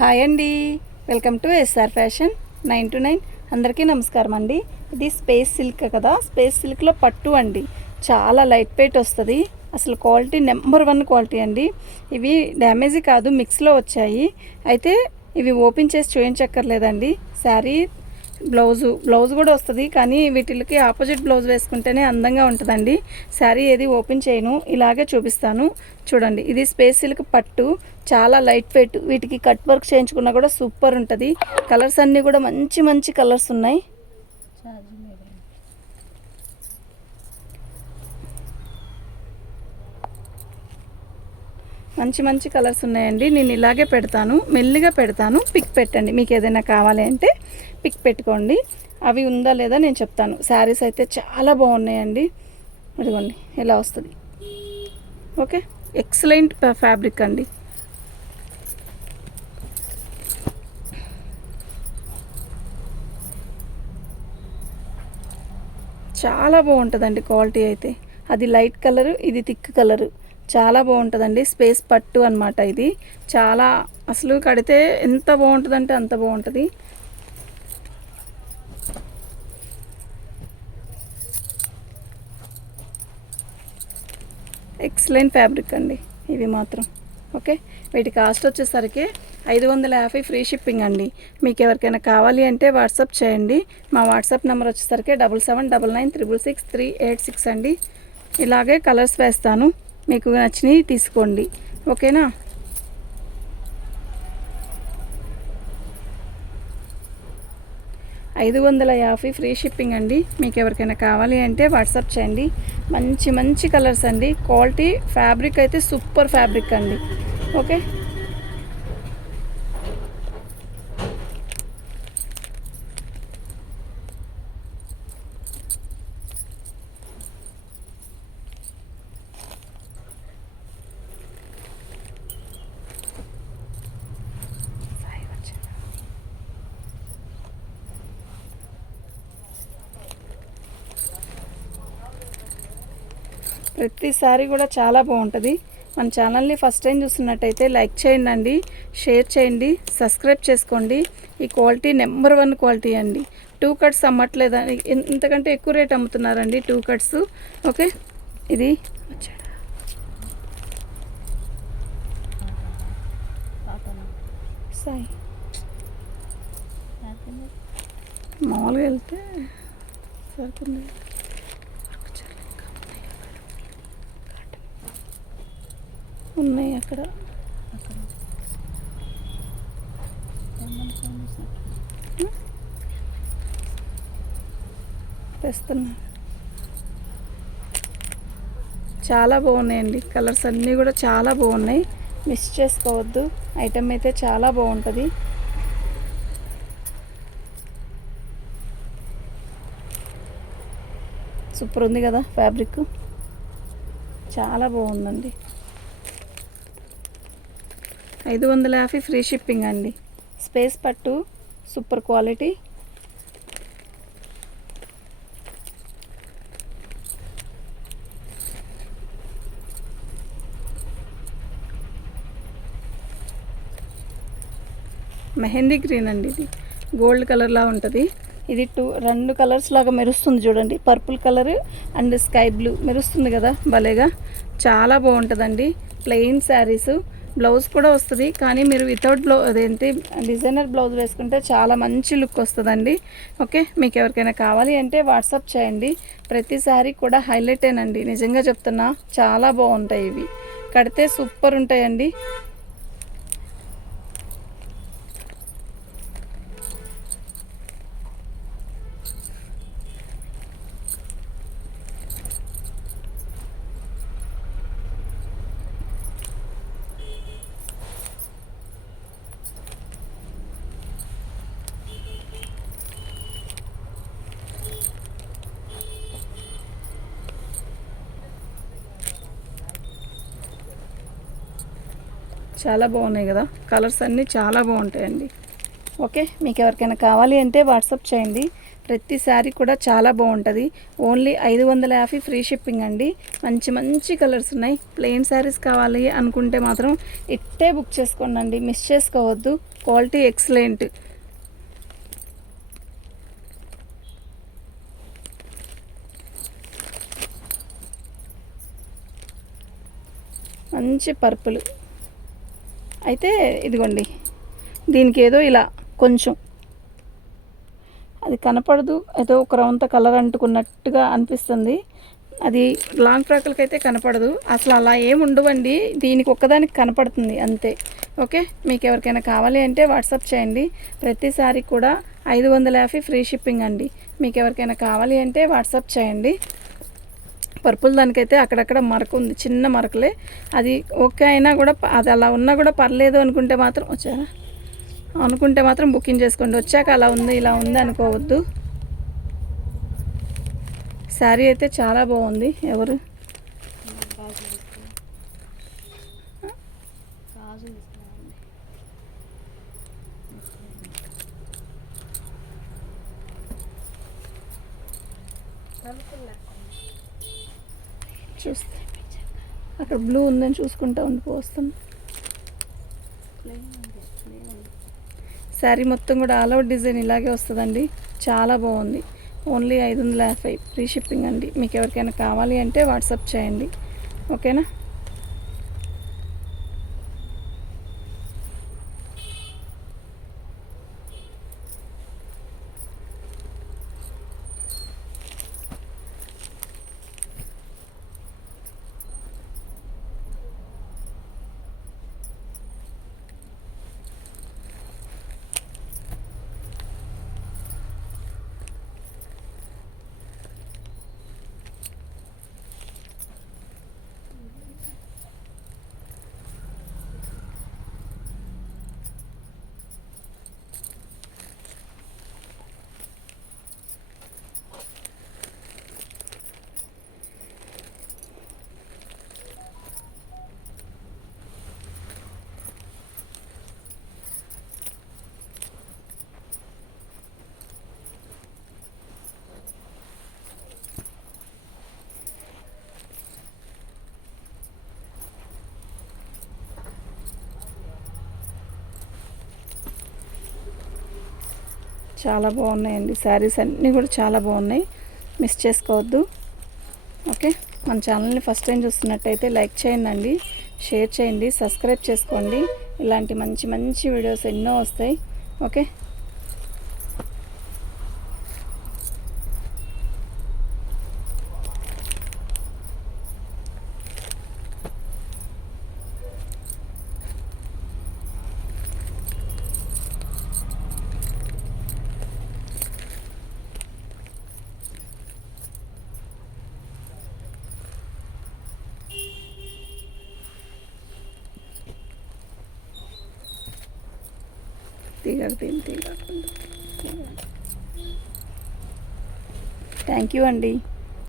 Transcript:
Hi అండి. Welcome to SR fashion nine to nine. అందరికీ నమస్కారం అండి. ఇది స్పేస్ సిల్క్ కదా. స్పేస్ సిల్క్లో పట్టు అండి. చాలా లైట్ వెయిట్ వస్తుంది. అసలు క్వాలిటీ నెంబర్ వన్ క్వాలిటీ అండి. ఇవి డ్యామేజ్ కాదు మిక్స్లో వచ్చాయి. అయితే ఇవి ఓపెన్ చేసి చూపించక్కర్లేదండి శారీ బ్లౌజు బ్లౌజ్ కూడా వస్తుంది కానీ వీటికి ఆపోజిట్ బ్లౌజ్ వేసుకుంటేనే అందంగా ఉంటుందండి. శారీ ఏది ఓపెన్ చేయను ఇలాగే చూపిస్తాను. చూడండి ఇది స్పేస్ సిల్క్ పట్టు చాలా లైట్ వెయిట్ వీటికి కట్ వర్క్ చేయించుకున్నా కూడా సూపర్ ఉంటుంది. కలర్స్ అన్నీ కూడా మంచి మంచి కలర్స్ ఉన్నాయి. మంచి మంచి కలర్స్ ఉన్నాయండి. నేను ఇలాగే పెడతాను. మెల్లిగా పెడతాను. పిక్ పెట్టండి. మీకు ఏదైనా కావాలి అంటే పిక్ పెట్టుకోండి. అవి ఉందా లేదా నేను చెప్తాను. శారీస్ అయితే చాలా బాగున్నాయండి. అదిగోండి ఎలా వస్తుంది? ఓకే? ఎక్సలెంట్ ఫ్యాబ్రిక్ అండి. చాలా బాగుంటుందండి క్వాలిటీ అయితే. అది లైట్ కలరు ఇది థిక్ కలరు. చాలా బాగుంటుందండి. స్పేస్ పట్టు అనమాట ఇది. చాలా అసలు కడితే ఎంత బాగుంటుందంటే అంత బాగుంటుంది. ఎక్సలెంట్ ఫ్యాబ్రిక్ అండి ఇవి మాత్రం. ఓకే? వీటి కాస్ట్ వచ్చేసరికి ఐదు వందల యాభై ఫ్రీ షిప్పింగ్ అండి. మీకు ఎవరికైనా కావాలి అంటే వాట్సాప్ చేయండి. మా వాట్సాప్ నెంబర్ వచ్చేసరికి double seven double nine triple six three eight six అండి. ఇలాగే కలర్స్ వేస్తాను. మీకు నచ్చినవి తీసుకోండి. ఓకేనా? ఐదు వందల యాభై ఫ్రీ షిప్పింగ్ అండి. మీకు ఎవరికైనా కావాలి అంటే వాట్సాప్ చేయండి. మంచి మంచి కలర్స్ అండి. క్వాలిటీ ఫ్యాబ్రిక్ అయితే సూపర్ ఫ్యాబ్రిక్ అండి. ఓకే? ప్రతిసారి కూడా చాలా బాగుంటుంది. మన ఛానల్ని ఫస్ట్ టైం చూస్తున్నట్టయితే లైక్ చేయండి అండి షేర్ చేయండి సబ్స్క్రైబ్ చేసుకోండి. ఈ క్వాలిటీ నెంబర్ వన్ క్వాలిటీ అండి. టూ కట్స్ అమ్మట్లేదని ఇంతకంటే ఎక్కువ రేట్ అమ్ముతున్నారండి టూ కట్స్. ఓకే? ఇది సాయి. మామూలుగా వెళ్తే సరిపోతుంది. ఉన్నాయి అక్కడ. తెస్తున్నా. చాలా బాగున్నాయండి. కలర్స్ అన్నీ కూడా చాలా బాగున్నాయి. మిస్ చేసుకోవద్దు. ఐటమ్ అయితే చాలా బాగుంటుంది. సూపర్ ఉంది కదా ఫ్యాబ్రిక్. చాలా బాగుందండి. ఐదు వందల యాభై ఫ్రీ షిప్పింగ్ అండి. స్పేస్ పట్టు సూపర్ క్వాలిటీ. మెహందీ గ్రీన్ అండి ఇది. గోల్డ్ కలర్లా ఉంటుంది. ఇది టూ రెండు కలర్స్ లాగా మెరుస్తుంది చూడండి. Purple colour and sky blue మెరుస్తుంది కదా భలేగా. చాలా బాగుంటుందండి. ప్లెయిన్ శారీస్. బ్లౌజ్ కూడా వస్తుంది కానీ మీరు వితౌట్ బ్లౌ అదేంటి డిజైనర్ బ్లౌజ్ వేసుకుంటే చాలా మంచి లుక్ వస్తుందండి. ఓకే మీకు ఎవరికైనా కావాలి అంటే వాట్సాప్ చేయండి. ప్రతిసారి కూడా హైలైట్ హైలైటేనండి నిజంగా చెప్తున్నా చాలా బాగుంటాయి ఇవి. కడితే సూపర్ ఉంటాయండి. చాలా బాగున్నాయి కదా. కలర్స్ అన్నీ చాలా బాగుంటాయండి. ఓకే మీకు ఎవరికైనా కావాలి అంటే వాట్సాప్ చేయండి. ప్రతి శారీ కూడా చాలా బాగుంటుంది. ఓన్లీ ఐదు వందల యాభై ఫ్రీ షిప్పింగ్ అండి. మంచి మంచి కలర్స్ ఉన్నాయి. ప్లెయిన్ శారీస్ కావాలి అనుకుంటే మాత్రం ఇట్టే బుక్ చేసుకోండి అండి మిస్ చేసుకోవద్దు. క్వాలిటీ ఎక్సలెంట్ మంచి పర్పుల్ అయితే ఇదిగోండి. దీనికి ఏదో ఇలా కొంచెం. అది కనపడదు. ఏదో ఒక రౌంత కలర్ అంటుకున్నట్టుగా అనిపిస్తుంది. అది లాంగ్ ఫ్రాక్లకి అయితే కనపడదు. అసలు అలా ఏమి ఉండవండి. దీనికి ఒక్కదానికి కనపడుతుంది అంతే. ఓకే? మీకు ఎవరికైనా కావాలి అంటే వాట్సాప్ చేయండి. ప్రతిసారి కూడా ఐదు వందల యాభై ఫ్రీ షిప్పింగ్ అండి. మీకు ఎవరికైనా కావాలి అంటే వాట్సాప్ చేయండి. పర్పుల్ దానికైతే అక్కడక్కడ మరక ఉంది చిన్న మరకలే. అది ఓకే అయినా కూడా అది అలా ఉన్నా కూడా పర్లేదు అనుకుంటే మాత్రం వచ్చారా? అనుకుంటే మాత్రం బుకింగ్ చేసుకోండి. వచ్చాక అలా ఉంది ఇలా ఉంది అనుకోవద్దు. శారీ అయితే చాలా బాగుంది. ఎవరు? చూస్తే. అక్కడ బ్లూ ఉందని చూసుకుంటా ఉండి పోస్తాం శారీ మొత్తం కూడా ఆల్ అవుట్ డిజైన్ ఇలాగే వస్తుందండి. చాలా బాగుంది. ఓన్లీ ఐదు వందల యాభై. ఫ్రీ షిప్పింగ్ అండి. మీకు ఎవరికైనా కావాలి అంటే వాట్సాప్ చేయండి. ఓకేనా చాలా బాగున్నాయండి. శారీస్ అన్నీ కూడా చాలా బాగున్నాయి. మిస్ చేసుకోవద్దు. ఓకే? మన ఛానల్ని ఫస్ట్ టైం చూస్తున్నట్టయితే లైక్ చేయండి షేర్ చేయండి. సబ్స్క్రైబ్ చేసుకోండి. ఇలాంటి మంచి మంచి వీడియోస్ ఎన్నో వస్తాయి. ఓకే? తీగడు తీను తీగడు థ్యాంక్ యూ అండి.